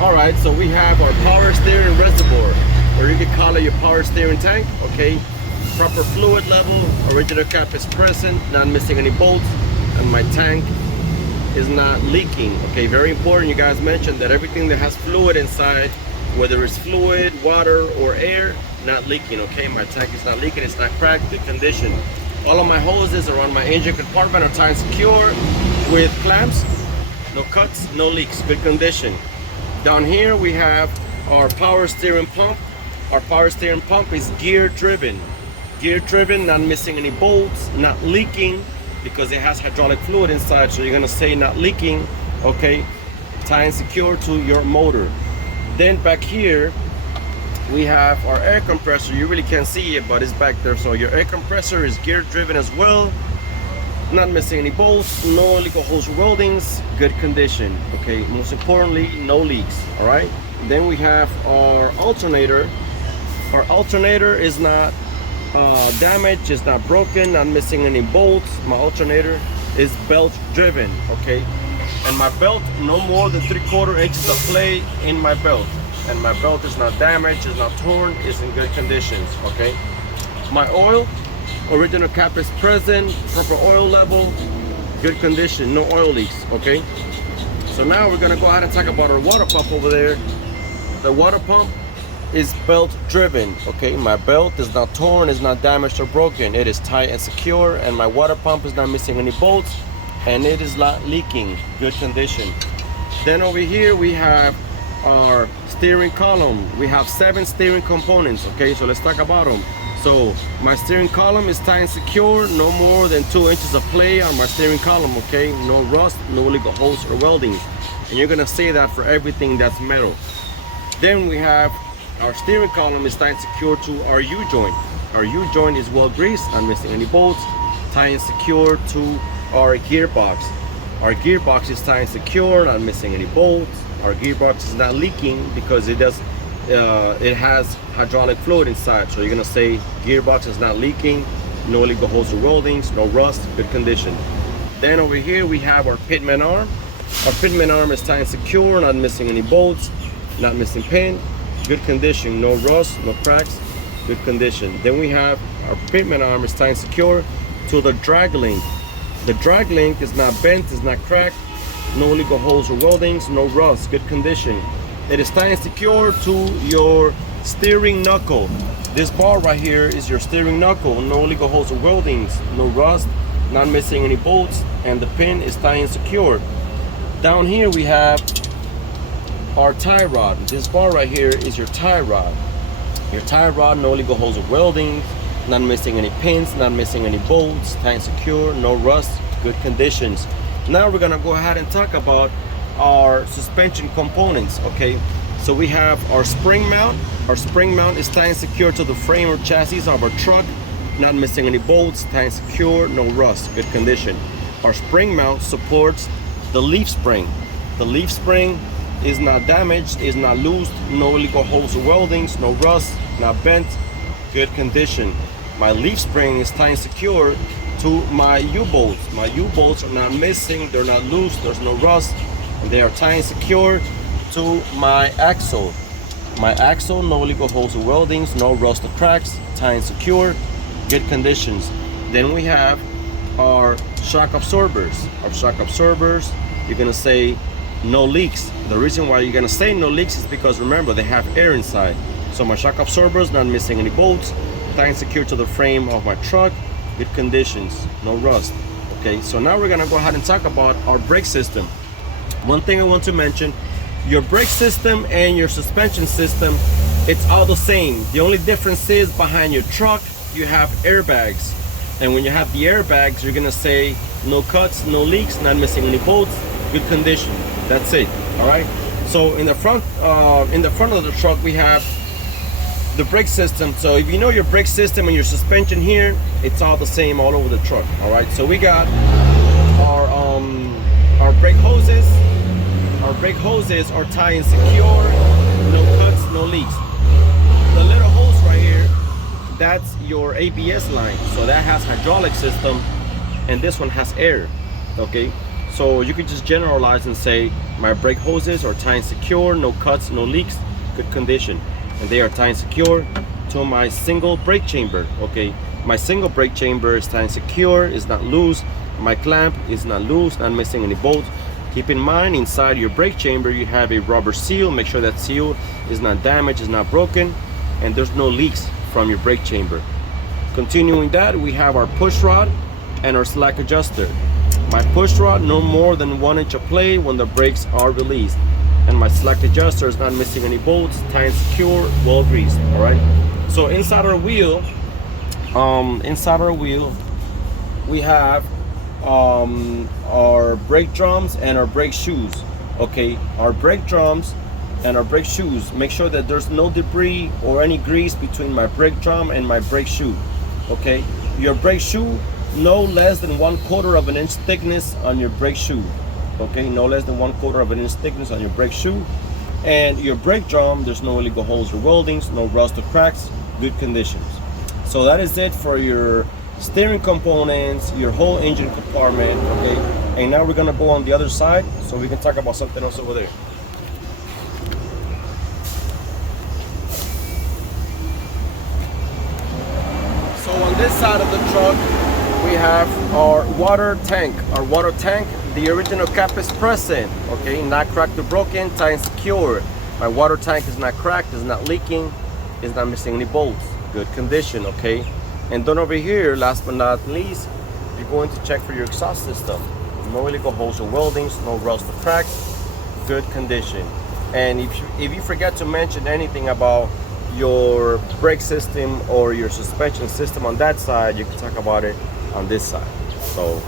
All right, so we have our power steering reservoir, or you can call it your power steering tank, okay? Proper fluid level, original cap is present, not missing any bolts, and my tank is not leaking, okay? Very important, you guys mentioned that everything that has fluid inside, whether it's fluid, water, or air, not leaking, okay? My tank is not leaking, it's not cracked, good condition. All of my hoses around my engine compartment are tied secure with clamps, no cuts, no leaks, good condition. Down here we have our power steering pump. Our power steering pump is gear driven. Gear driven, not missing any bolts, not leaking because it has hydraulic fluid inside, so you're gonna say not leaking, okay? Tied secure to your motor. Then back here we have our air compressor. You really can't see it, but it's back there. So your air compressor is gear driven as well, not missing any bolts, no illegal hose or weldings, good condition, okay? Most importantly, no leaks, all right? Then we have our alternator. Our alternator is not damaged, it's not broken, not missing any bolts. My alternator is belt driven, okay? And my belt, no more than 3/4 inches of play in my belt. And my belt is not damaged, it's not torn, it's in good conditions, okay? My oil, original cap is present, proper oil level, good condition, no oil leaks, okay? So now we're gonna go ahead and talk about our water pump over there. The water pump is belt driven, okay? My belt is not torn, is not damaged or broken. It is tight and secure, and my water pump is not missing any bolts, and it is not leaking, good condition. Then over here we have our steering column. We have 7 steering components, okay? So let's talk about them. So my steering column is tight and secure, no more than 2 inches of play on my steering column, okay? No rust, no illegal holes or weldings. And you're gonna say that for everything that's metal. Then we have our steering column is tight and secure to our U-joint. Our U-joint is well greased, not missing any bolts, tight and secure to our gearbox. Our gearbox is tight and secure, not missing any bolts. Our gearbox is not leaking because it has hydraulic fluid inside. So you're gonna say gearbox is not leaking, no illegal holes or weldings, no rust, good condition. Then over here we have our pitman arm. Our pitman arm is tight and secure, not missing any bolts, not missing pin, good condition, no rust, no cracks, good condition. Then we have our pitman arm is tight and secure to the drag link. The drag link is not bent, is not cracked, no illegal holes or weldings, no rust, good condition. It is tight and secure to your steering knuckle. This bar right here is your steering knuckle, no illegal holes or weldings, no rust, not missing any bolts, and the pin is tight and secure. Down here we have our tie rod. This bar right here is your tie rod. Your tie rod, no illegal holes or weldings, not missing any pins, not missing any bolts, tight and secure, no rust, good conditions. Now we're gonna go ahead and talk about our suspension components, okay? So we have our spring mount. Our spring mount is tight and secure to the frame or chassis of our truck, not missing any bolts, tight and secure, no rust, good condition. Our spring mount supports the leaf spring. The leaf spring is not damaged, is not loose, no illegal holes or weldings, no rust, not bent, good condition. My leaf spring is tight and secure to my U-bolts. My U-bolts are not missing, they're not loose, there's no rust, and they are tight and secure to my axle. My axle, no illegal holes or weldings, no rust or cracks, tight and secure, good conditions. Then we have our shock absorbers. Our shock absorbers, you're gonna say no leaks. The reason why you're gonna say no leaks is because remember, they have air inside. So my shock absorbers, not missing any bolts, tight and secure to the frame of my truck, good conditions, no rust. Okay, so now we're gonna go ahead and talk about our brake system. One thing I want to mention, your brake system and your suspension system, it's all the same. The only difference is behind your truck, you have airbags. And when you have the airbags, you're gonna say no cuts, no leaks, not missing any bolts, good condition. That's it, all right? So in the front of the truck, we have the brake system. So if you know your brake system and your suspension here, it's all the same all over the truck, all right? So we got our brake hoses. Our brake hoses are tight and secure, no cuts, no leaks. The little hose right here, that's your ABS line. So that has hydraulic system, and this one has air, okay? So you could just generalize and say my brake hoses are tied secure, no cuts, no leaks, good condition, and they are tied secure to my single brake chamber. Okay, my single brake chamber is tied secure, is not loose. My clamp is not loose, not missing any bolts. Keep in mind, inside your brake chamber you have a rubber seal. Make sure that seal is not damaged, is not broken, and there's no leaks from your brake chamber. Continuing that, we have our push rod and our slack adjuster. My push rod no more than 1 inch of play when the brakes are released, and my slack adjuster is not missing any bolts, tied secure, well greased. All right. So inside our wheel, we have our brake drums and our brake shoes. Okay, our brake drums and our brake shoes. Make sure that there's no debris or any grease between my brake drum and my brake shoe. Okay, your brake shoe, no less than 1/4 of an inch thickness on your brake shoe. Okay, no less than 1/4 of an inch thickness on your brake shoe. And your brake drum, there's no illegal holes or weldings, no rust or cracks, good conditions. So that is it for your steering components, your whole engine compartment. Okay, and now we're gonna go on the other side so we can talk about something else over there. So on this side of the truck, we have our water tank. Our water tank, the original cap is present, okay, not cracked or broken, tied secure. My water tank is not cracked, is not leaking, is not missing any bolts, good condition, okay. And then over here, last but not least, you're going to check for your exhaust system. No illegal holes or weldings, no rust or cracks, good condition. And if you forget to mention anything about your brake system or your suspension system on that side, you can talk about it on this side. So